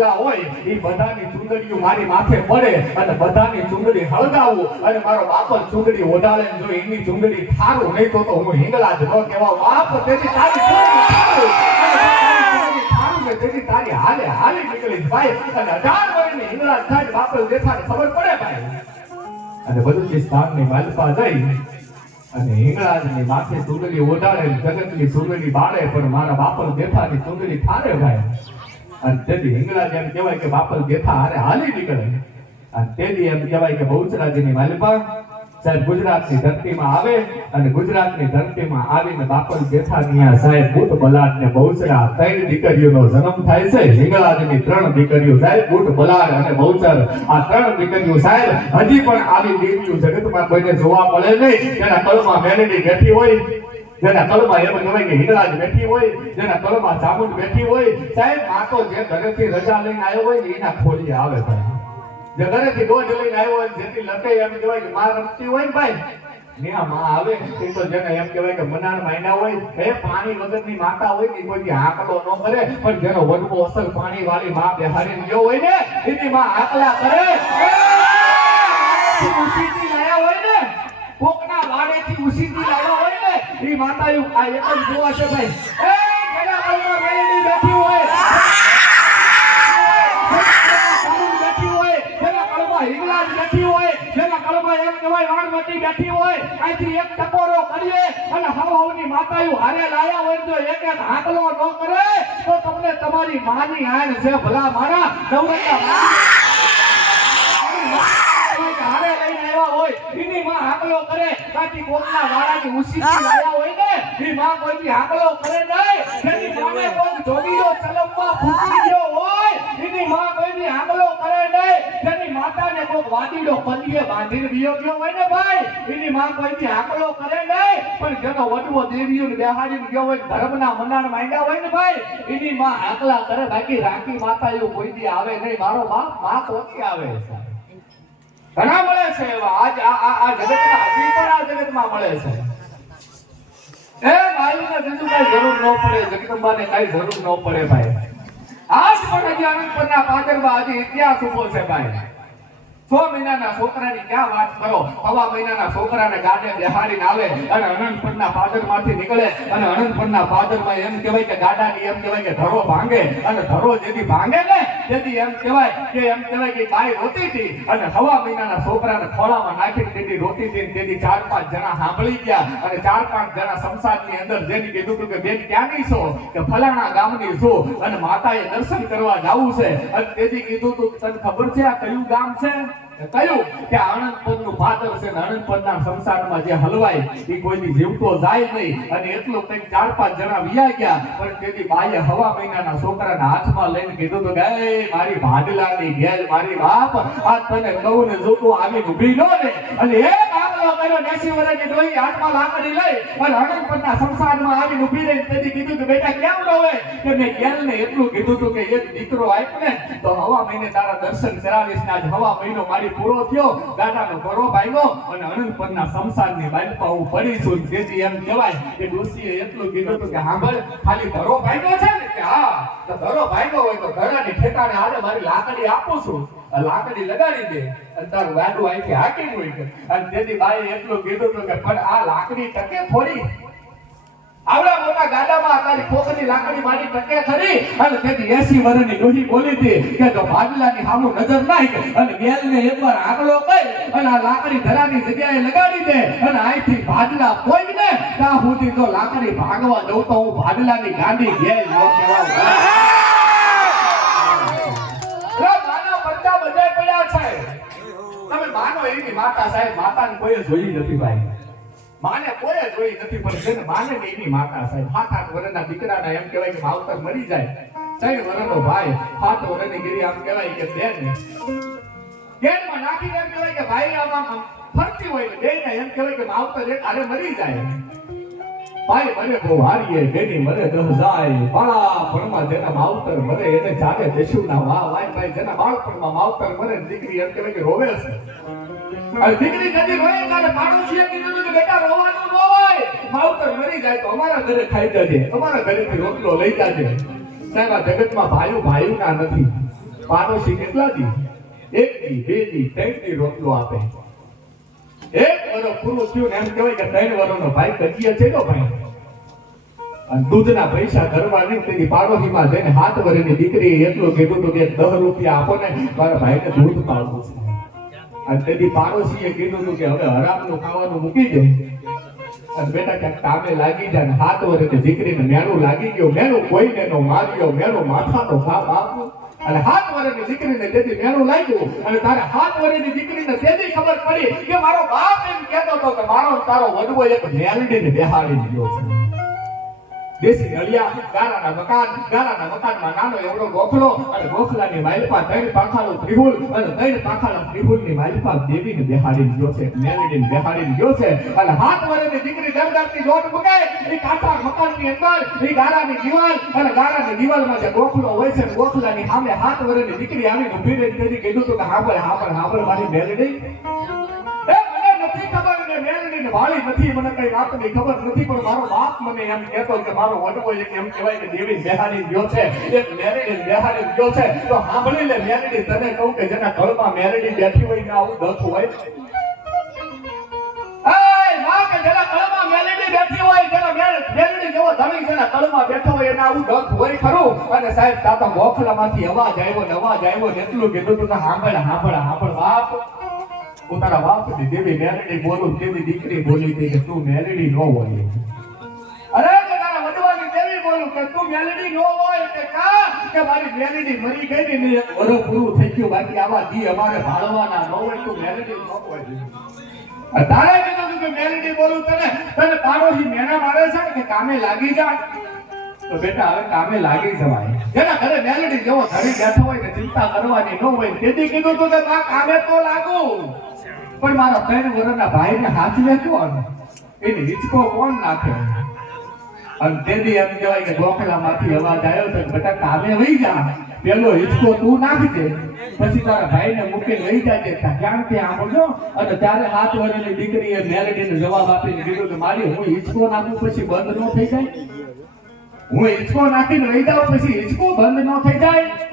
જેટલા હોય એ બધાની ચૂંદડીઓ મારી માથે પડે અને બધાની ચૂંદડી હળગાવું અને મારો બાપ ચૂંદડી ઓઢાળે જો એની ચૂંદડી થારું નહીં તો હું હિંગળા જ ન કહેવા બાપ તેથી તારી તેથી તારી હાલે હાલી નીકળી ભાઈ અને 18 વર્ષની હિંગળા થાય બાપ દેખાને ખબર પડે ભાઈ અને બધું જે સ્થાનની માલપા જઈ અને હિંગળાજની માથે ચૂંદડી ઓઢાડે જગતની ચૂંદડી બાળે પણ મારા બાપલ દેખાની ચૂંદડી થારે ભાઈ અને તેથી હિંગળાજ એમ કહેવાય કે બાપલ દેખા હારે હાલી નીકળે અને તેથી એમ કહેવાય કે બહુચરાજીની માલપા સાહેબ ગુજરાતની ધરતીમાં આવે અને ગુજરાતની ધરતીમાં આવીને બાપલ બેઠાની સાહેબ બુટ બલાડ ને બહુચરા ત્રણ દીકરીઓનો જન્મ થાય છે હિંગળાજની 3 દીકરીઓ સાહેબ બુટ બલાડ અને બહુચર આ 3 દીકરીઓ સાહેબ હજી પણ આવી દેવીઓ જગતમાં કોઈને જોવા મળે નહીં તેના કળમાં મેલડી બેઠી હોય જેના કળમાં એમ કહેવાય કે હિંગળાજ બેઠી હોય જેના કળમાં ચામુંડ બેઠી હોય સાહેબ આ તો જે ઘરેથી રજા લઈને આવ્યો હોય ને એના ખોલીએ આવે ભાઈ જે ઘરેથી દોઢ લઈને આવ્યો હોય જેથી લટે એમ કહેવાય કે માં રમતી હોય ને ભાઈ ન્યા માં આવે એ તો જેને એમ કહેવાય કે મનાર માયના હોય એ પાણી વગરની માતા હોય કે કોઈ આકલો ન કરે પણ જેનો વડવો અસલ પાણી વાળી માં બેહાડીને ગયો હોય ને એની માં આકલા કરે ઉસીથી લાયા હોય ને કોકના વાડેથી ઉસીથી લાયા હોય ને એ માતાયું આ એક જ જોવા છે ભાઈ એ જેના કળમાં મેલડી બેઠી હોય હિંગળાજ બેઠી હોય જેના કળમાં એમ કહેવાય વાણવટી બેઠી હોય અહીંથી એક ટકોરો કરીએ અને હવની માતાયું હારે લાયા હોય તો એક એક હાકલો ન કરે તો તમને તમારી માની આન છે ભલા મારા નવરંગા હારે લઈને આવ્યા હોય એની માં હાકલો કરે કાકી કોકના વાળાની ઉસીથી લાયા હોય ને એ માં કોઈ હાકલો કરે નહીં જેની માને કોક જોડીયો ચલમમાં ફૂટી ગયો હોય એની માં કોઈ હાકલો કરે નહીં જેની માતાને કોક વાદીડો પંડીએ બાંધીને વિયો ગયો હોય ને ભાઈ એની માં કોઈ હાકલો કરે નહીં પણ જેનો વડવો દેવીઓને બેહાડીને ગયો હોય ધર્મના મનાણ માંડ્યા હોય ને ભાઈ એની માં હાકલા કરે બાકી રાખી માતા એવું કોઈ દી આવે નહીં મારો બાપ માં કોથી આવે છે ઘણા મળે છે એવા આજ આ જગતમાં હજી પણ આ જગતમાં મળે છે એ માયુને બીજું કઈ જરૂર ન પડે જગદંબાને કઈ જરૂર ન પડે ભાઈ આજ પણ હજી આનંદ પરના પાદરમાં હજી ઇતિહાસ ઉભો છે ભાઈ 6 મહિનાના છોકરાની ક્યાં વાત કરો 6 મહિનાના છોકરાને ગાડે બેહાડીને આવે અને અનંતપરના પાદરમાંથી નીકળે અને અનંતપરના પાદરમાં એમ કહેવાય કે ગાડાની એમ કહેવાય કે ધરો ભાંગે અને ધરો જેથી ભાંગે ને તેથી એમ કહેવાય કે ગાય રોતી હતી અને 6 મહિનાના છોકરાને ખોળામાં નાખીને તેથી રોતી હતી તેથી 4-5 જણા સાંભળી ગયા અને 4-5 જણા સંસારની અંદર જેની કીધું કે બેન ક્યાંની છો કે ફલાણા ગામની છો અને માતાએ દર્શન કરવા જાવું છે અને તેથી કીધું તું તને ખબર છે આ કયું ગામ છે કહ્યું કે આનંદપદનું પાદર છે ને આનંદપદના સંસારમાં જે હલવાય એ કોઈની જીવતો જાય નહીં અને એટલું કંઈક 4-5 જણા વિયા ગયા પણ તેથી બાએ 6 મહિનાના છોકરાના હાથમાં લઈને કીધું તો ગઈ મારી ભાડલાની ઘેર મારી બાપ આ તને કહું ને જોતું આવી ઊભી નો ને અને એક આંકડો કર્યો 80 વર્ષની ડોહી હાથમાં લાકડી લઈ અને આનંદપદના સંસારમાં આવી ઊભી રહી તેથી કીધું કે બેટા કેમ રોવે કે મેં ઘેરને એટલું કીધું હતું કે એક દીકરો આપ્યો ને તો 6 મહિને તારા દર્શન કરાવીશ ને આજ 6 મહિનો મારી પૂરો થયો ગાડાનો ઘરો ભાગ્યો અને અનંતપરના સંસારની બાલપા હું પડી છું તેથી એમ કહેવાય કે ડોશીએ એટલું કીધું હતું કે સાંભળ ખાલી ઘરો ભાગ્યો છે ને કે હા તો ઘરો ભાગ્યો હોય તો ઘરાની ઠેકાણે હાલે મારી લાકડી આપું છું લાકડી લગાડી દે અને તારું ગાડું અહીંથી હાકી હોય અને તેથી બાએ એટલું કીધું હતું કે પણ આ લાકડી ટકે થોડી આવડા મોટા ગાડામાં તારી ખોખની લાકડી મારી ટકે ખરી અને તેથી 80 વર્ષની ડોહી બોલી હતી કે જો ભાડલાની સામુ નજર નાખ અને બેલને એકવાર આંકડો કરી અને આ લાકડી ધરાની જગ્યાએ લગાડી દે અને અહીંથી ભાડલા કોઈ ને ત્યાં સુધી જો લાકડી ભાગવા દઉં તો હું ભાડલાની ગાડી ઘેર ન કહેવાઉં માના પડતા બધે પડ્યા છે તમે માનો એની માતા સાહેબ માતાને કોઈ જોઈ નથી ભાઈ માને કોઈ જોઈ નથી પણ જેને માને ને એની માતા સાહેબ 7-8 વર્ષના દીકરાના એમ કહેવાય કે માવતર મરી જાય 3 વર્ષનો ભાઈ 7 વર્ષની ગીરી આમ કહેવાય કે બેન ગેરમાં નાખીને એમ કહેવાય કે ભાઈ આમાં ફરતી હોય બેને એમ કહેવાય કે માવતર એક આરે મરી જાય ભાઈ મરે બહુ હારીએ બેની મરે દહ જાય બાળા પણમાં જેના માવતર મરે એને જાગે દેશુના વાહ વાય ભાઈ જેના બાળપણમાં માવતર મરે દીકરી એમ કહેવાય કે રોવે છે અને દીકરી કદી રોય ત્યારે પાડોશીએ કીધું કે બેટા રોવાનું ન હોય માવતર મરી જાય તો અમારા ઘરે ખાઈ જજે અમારા ઘરેથી રોટલો લઈ જાજે સાહેબ આ જગતમાં ભાઈઓ ના નથી પાડોશી કેટલા દી? 1 દી, 2 દી, 3 દી રોટલો આપે. 1 વર્ષ પૂરું થયું ને એમ કહેવાય કે 3 વર્ષનો ભાઈ કજીએ છે તો ભાઈ. અને દૂધના પૈસા ઘરમાં નહીં તેની પાડોશીમાં જઈને 7 વર્ષની દીકરી એટલું કીધું હતું કે 10 રૂપિયા આપો ને મારા ભાઈને દૂધ પાડવું છે. અને તેની પાડોશીએ કીધું હતું કે હવે હરામનું ખાવાનું મૂકી દે અને બેટા ક્યાંક કામે લાગી જાય ને 7 વર્ષની દીકરીને મેણું લાગી ગયો, મેણું કોઈને નો માર્યો, મેણું માથાનો ઘા બાપુ. અને 7 વર્ષની દીકરીને તેથી મેણું લાગ્યું અને તારે 7 વર્ષની દીકરીને તેથી ખબર પડી કે મારો બાપ એમ કહેતો હતો કે મારો તારો વડવો એક મેલડીને બેહાડી ગયો છે. દેશી નળિયા, ગારાના મકાનમાં નાનો એવડો ગોખલો અને ગોખલાની માલપા 3 પાંખાનો ત્રિશુલ અને 3 પાંખાના ત્રિશુલની માલપા દેવીને બેહાડીને ગયો છે, મેલડીને બેહાડીને ગયો છે. અને 7 વર્ષની દીકરી દરદરથી દોટ મૂકે એ કાચા મકાનની અંદર એ ગારાની દિવાલ અને ગારાની દિવાલમાં જે ગોખલો હોય છે ગોખલાની સામે 7 વર્ષની દીકરી આવીને ઊભી રહીને તેથી કીધું તો કે હાંભળ મારી મેલડી નથી ખબર ને મેલડીને વાળી નથી, મને કઈ વાતની ખબર નથી, પણ મારો બાપ મને એમ કહેતો કે મારો વડવો એક એમ કહેવાય કે દેવી બેહાડી ગયો છે, એક મેલડી બેહાડી ગયો છે. તો સાંભળી લે મેલડી, તને કહું કે જેના ઘરમાં મેલડી બેઠી હોય ને આવું દખ હોય. એય માં કે જેના ઘરમાં મેલડી બેઠી હોય, જેના મેલડી જેવો ધણી જેના ઘરમાં બેઠો હોય એને આવું દખ હોય ખરું. અને સાહેબ તાતા ગોખલામાંથી અવાજ આવ્યો ને એટલું કીધું તું કે સાંભળ બાપ, પોતાના બાપની દેવી મેલડી બોલું તેની દીકરી બોલી કે તું મેલડી નો હોય. અરે તારા વડવાની દેવી બોલું કે તું મેલડી નો હોય કે કા કે મારી મેલડી મરી ગઈ ને એક વર્ષ પૂરું થઈ ગયું, બાકી આવા દી અમારે ભાળવાના ન હોય, તું મેલડી નો હોય. તારે કીધું કે મેલડી બોલું તને પાડોશી મેણા મારે છે કે કામે લાગી જા. તો બેટા હવે કામે લાગી જવાય. જેના ઘરે મેલડી જેવો ધરી બેઠો હોય ને ચિંતા કરવાની ન હોય તેથી કીધું તું કે કામે તો લાગુ, પણ મારા 3 વર્ષના ભાઈને હાથવે કોણ? એની હિચકો કોણ નાખે? અને તેથી એમ કહેવાય કે ગોખલામાંથી અવાજ આવ્યો તો બેટા કામે વહી જા, પેલો હિચકો તું નાખજે, પછી તારા ભાઈને મૂકીને લઈ જાજે ક્યાં ત્યાં આવજો. અને ત્યારે 7 વર્ષની દીકરીએ મેલડીને જવાબ આપીને કીધું કે મારી હું હિચકો નાખું પછી બંધ ન થઈ જાય, હું હિચકો નાખીને લઈ જાઉં પછી હિચકો બંધ ન થઈ જાય.